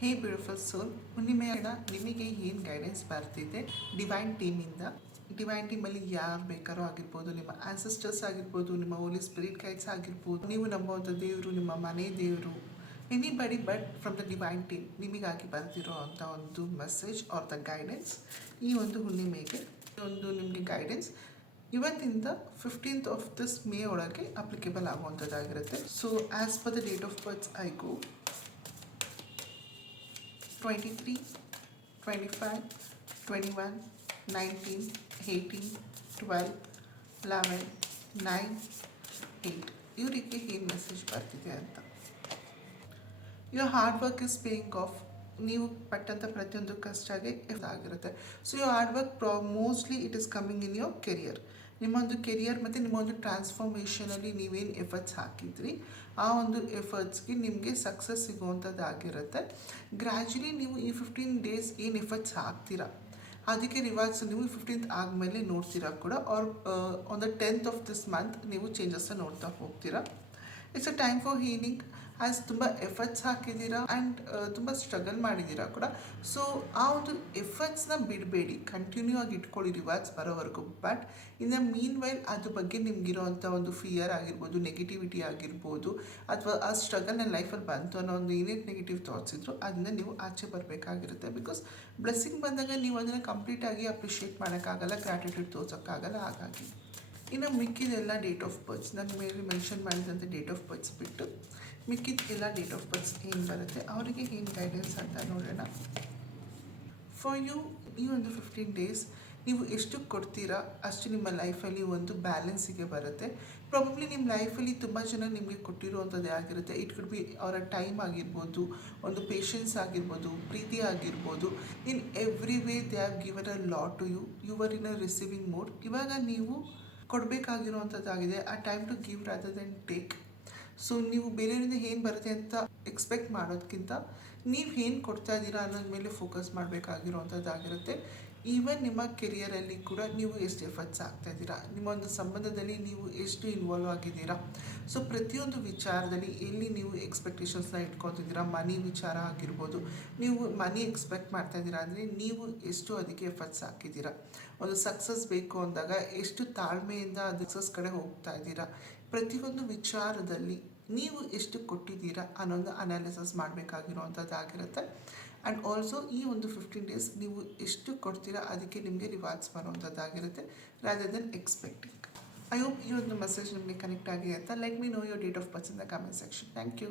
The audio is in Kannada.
ಹೇ ಬ್ಯೂಟಿಫುಲ್ ಸೋಲ್, ಹುಣ್ಣಿಮೆಯ ನಿಮಗೆ ಏನು ಗೈಡೆನ್ಸ್ ಬರ್ತಿದೆ ಡಿವೈನ್ ಟೀಮಿಂದ. ಡಿವೈನ್ ಟೀಮಲ್ಲಿ ಯಾರು ಬೇಕಾರೋ ಆಗಿರ್ಬೋದು, ನಿಮ್ಮ ಆನ್ಸೆಸ್ಟರ್ಸ್ ಆಗಿರ್ಬೋದು, ನಿಮ್ಮ ಹೋಲಿ ಸ್ಪಿರಿಟ್ ಗೈಡ್ಸ್ ಆಗಿರ್ಬೋದು, ನೀವು ನಂಬುವಂಥ ದೇವರು, ನಿಮ್ಮ ಮನೆ ದೇವರು, anybody but from the divine team ನಿಮಗಾಗಿ ಬರ್ತಿರೋ ಅಂಥ ಒಂದು ಮೆಸೇಜ್ ಆರ್ ದ ಗೈಡೆನ್ಸ್ ಈ ಒಂದು ಹುಣ್ಣಿಮೆಗೆ ಒಂದು ನಿಮಗೆ ಗೈಡೆನ್ಸ್ ಇವತ್ತಿಂದ 15th ಆಫ್ ದಿಸ್ ಮೇ ಒಳಗೆ ಅಪ್ಲಿಕೇಬಲ್ ಆಗುವಂಥದ್ದಾಗಿರುತ್ತೆ. So as per the date of births I go 23, 25, 21, 19, 18, 12, 11, 9, 8 ಇವರಿಗೆ ಏನು ಮೆಸೇಜ್ ಬರ್ತಿದೆ ಅಂತ. Your hard work is paying off. ನೀವು ಪಟ್ಟಂಥ ಪ್ರತಿಯೊಂದು ಕಷ್ಟಗೆ ಆಗಿರುತ್ತೆ. So your hard work mostly it is coming in your career. ನಿಮ್ಮೊಂದು ಕೆರಿಯರ್ ಮತ್ತು ನಿಮ್ಮೊಂದು ಟ್ರಾನ್ಸ್ಫಾರ್ಮೇಷನಲ್ಲಿ ನೀವೇನು ಎಫರ್ಟ್ಸ್ ಹಾಕಿದ್ರಿ ಆ ಒಂದು ಎಫರ್ಟ್ಸ್ಗೆ ನಿಮಗೆ ಸಕ್ಸಸ್ ಸಿಗುವಂಥದ್ದಾಗಿರುತ್ತೆ. ಗ್ರ್ಯಾಜುಲಿ ನೀವು ಈ 15 ಡೇಸ್ ಏನು ಎಫರ್ಟ್ಸ್ ಹಾಕ್ತೀರಾ ಅದಕ್ಕೆ ರಿವಾರ್ಡ್ಸ್ ನೀವು 15th ಆದಮೇಲೆ ನೋಡ್ತೀರಾ ಕೂಡ, or on the 10th of this month ನೀವು ಚೇಂಜಸ್ನ ನೋಡ್ತಾ ಹೋಗ್ತೀರಾ. It's a time for healing. As ತುಂಬ ಎಫರ್ಟ್ಸ್ ಹಾಕಿದ್ದೀರಾ ಆ್ಯಂಡ್ ತುಂಬ ಸ್ಟ್ರಗಲ್ ಮಾಡಿದ್ದೀರಾ ಕೂಡ. ಸೊ ಆ ಒಂದು ಎಫರ್ಟ್ಸ್ನ ಬಿಡಬೇಡಿ, ಕಂಟಿನ್ಯೂ ಆಗಿ ಇಟ್ಕೊಳ್ಳಿ ರಿವಾರ್ಡ್ಸ್ ಬರೋವರೆಗೂ. But in the mean while ಅದ್ರ ಬಗ್ಗೆ ನಿಮಗಿರೋವಂಥ ಒಂದು ಫಿಯರ್ ಆಗಿರ್ಬೋದು, ನೆಗೆಟಿವಿಟಿ ಆಗಿರ್ಬೋದು, ಅಥವಾ ಆ ಸ್ಟ್ರಗಲ್ ನನ್ನ ಲೈಫಲ್ಲಿ ಬಂತು ಅನ್ನೋ ಒಂದು ಏನೇ ನೆಗೆಟಿವ್ ಥಾಟ್ಸ್ ಇದ್ದರೂ ಅದನ್ನ ನೀವು ಆಚೆ ಬರಬೇಕಾಗಿರುತ್ತೆ. ಬಿಕಾಸ್ ಬ್ಲೆಸ್ಸಿಂಗ್ ಬಂದಾಗ ನೀವು ಅದನ್ನು ಕಂಪ್ಲೀಟಾಗಿ ಅಪ್ರಿಷಿಯೇಟ್ ಮಾಡೋಕ್ಕಾಗಲ್ಲ, ಗ್ರ್ಯಾಟಿಟ್ಯೂಡ್ ತೋರ್ಸೋಕ್ಕಾಗಲ್ಲ. ಹಾಗಾಗಿ ಇನ್ನು ಮಿಕ್ಕಿದೆಲ್ಲ ಡೇಟ್ ಆಫ್ ಬರ್ತ್ಸ್ ನಾನು ಮೇಲೆ ಮೆನ್ಷನ್ ಮಾಡಿದಂಥ ಡೇಟ್ ಆಫ್ ಬರ್ತ್ಸ್ ಬಿಟ್ಟು ಮಿಕ್ಕಿದ ಎಲ್ಲ ಡೇಟ್ ಆಫ್ ಬರ್ತ್ಸ್ ಏನು ಬರುತ್ತೆ ಅವರಿಗೆ ಏನು ಗೈಡೆನ್ಸ್ ಅಂತ ನೋಡೋಣ. ಫಾರ್ ಯು ಈ ಒಂದು 15 ಡೇಸ್ ನೀವು ಎಷ್ಟು ಕೊಡ್ತೀರಾ ಅಷ್ಟು ನಿಮ್ಮ ಲೈಫಲ್ಲಿ ಒಂದು ಬ್ಯಾಲೆನ್ಸಿಗೆ ಬರುತ್ತೆ. ಪ್ರಾಬಬ್ಲಿ ನಿಮ್ಮ ಲೈಫಲ್ಲಿ ತುಂಬ ಜನ ನಿಮಗೆ ಕೊಟ್ಟಿರುವಂಥದ್ದೇ ಆಗಿರುತ್ತೆ. ಇಟ್ ಕುಡ್ ಬಿ ಅವರ ಟೈಮ್ ಆಗಿರ್ಬೋದು, ಒಂದು ಪೇಷನ್ಸ್ ಆಗಿರ್ಬೋದು, ಪ್ರೀತಿ ಆಗಿರ್ಬೋದು. In every way they have given a lot to you. You are in a receiving mode. ಇವಾಗ ನೀವು ಕೊಡಬೇಕಾಗಿರುವಂಥದ್ದಾಗಿದೆ. ಆ time to give rather than take. So ನೀವು ಬೇರೆಯವರಿಂದ ಏನು ಬರುತ್ತೆ ಅಂತ ಎಕ್ಸ್ಪೆಕ್ಟ್ ಮಾಡೋದಕ್ಕಿಂತ ನೀವು ಏನು ಕೊಡ್ತಾ ಇದ್ದೀರಾ ಅನ್ನೋದ್ರ ಮೇಲೆ ಫೋಕಸ್ ಮಾಡಬೇಕಾಗಿರುವಂಥದ್ದಾಗಿರುತ್ತೆ. ಈವನ್ ನಿಮ್ಮ ಕೆರಿಯರಲ್ಲಿ ಕೂಡ ನೀವು ಎಷ್ಟು ಎಫರ್ಟ್ಸ್ ಆಗ್ತಾಯಿದ್ದೀರಾ, ನಿಮ್ಮ ಒಂದು ಸಂಬಂಧದಲ್ಲಿ ನೀವು ಎಷ್ಟು ಇನ್ವಾಲ್ವ್ ಆಗಿದ್ದೀರಾ. ಸೊ ಪ್ರತಿಯೊಂದು ವಿಚಾರದಲ್ಲಿ ಎಲ್ಲಿ ನೀವು ಎಕ್ಸ್ಪೆಕ್ಟೇಷನ್ಸ್ನ ಇಟ್ಕೊತಿದ್ದೀರಾ, ಮನಿ ವಿಚಾರ ಆಗಿರ್ಬೋದು, ನೀವು ಮನಿ ಎಕ್ಸ್ಪೆಕ್ಟ್ ಮಾಡ್ತಾಯಿದ್ದೀರಾ ಅಂದರೆ ನೀವು ಎಷ್ಟು ಅದಕ್ಕೆ ಎಫರ್ಟ್ಸ್ ಹಾಕಿದ್ದೀರಾ. ಒಂದು ಸಕ್ಸಸ್ ಬೇಕು ಅಂದಾಗ ಎಷ್ಟು ತಾಳ್ಮೆಯಿಂದ ಅದು ಸಕ್ಸಸ್ ಕಡೆ ಹೋಗ್ತಾ ಇದ್ದೀರಾ. ಪ್ರತಿಯೊಂದು ವಿಚಾರದಲ್ಲಿ ನೀವು ಎಷ್ಟು ಕೊಟ್ಟಿದ್ದೀರಾ ಅನ್ನೋದು ಅನಾಲಿಸಿಸ್ ಮಾಡಬೇಕಾಗಿರುವಂಥದ್ದಾಗಿರುತ್ತೆ. ಆ್ಯಂಡ್ ಆಲ್ಸೋ ಈ ಒಂದು 15 ಡೇಸ್ ನೀವು ಎಷ್ಟು ಕೊಡ್ತೀರಾ ಅದಕ್ಕೆ ನಿಮಗೆ ರಿವಾರ್ಡ್ಸ್ ಬರುವಂಥದ್ದಾಗಿರುತ್ತೆ rather then expecting. I hope ಈ ಒಂದು ಮೆಸೇಜ್ ನಿಮಗೆ ಕನೆಕ್ಟ್ ಆಗಿದೆ ಅಂತ. Let me know your date of birth in the comment section. Thank you.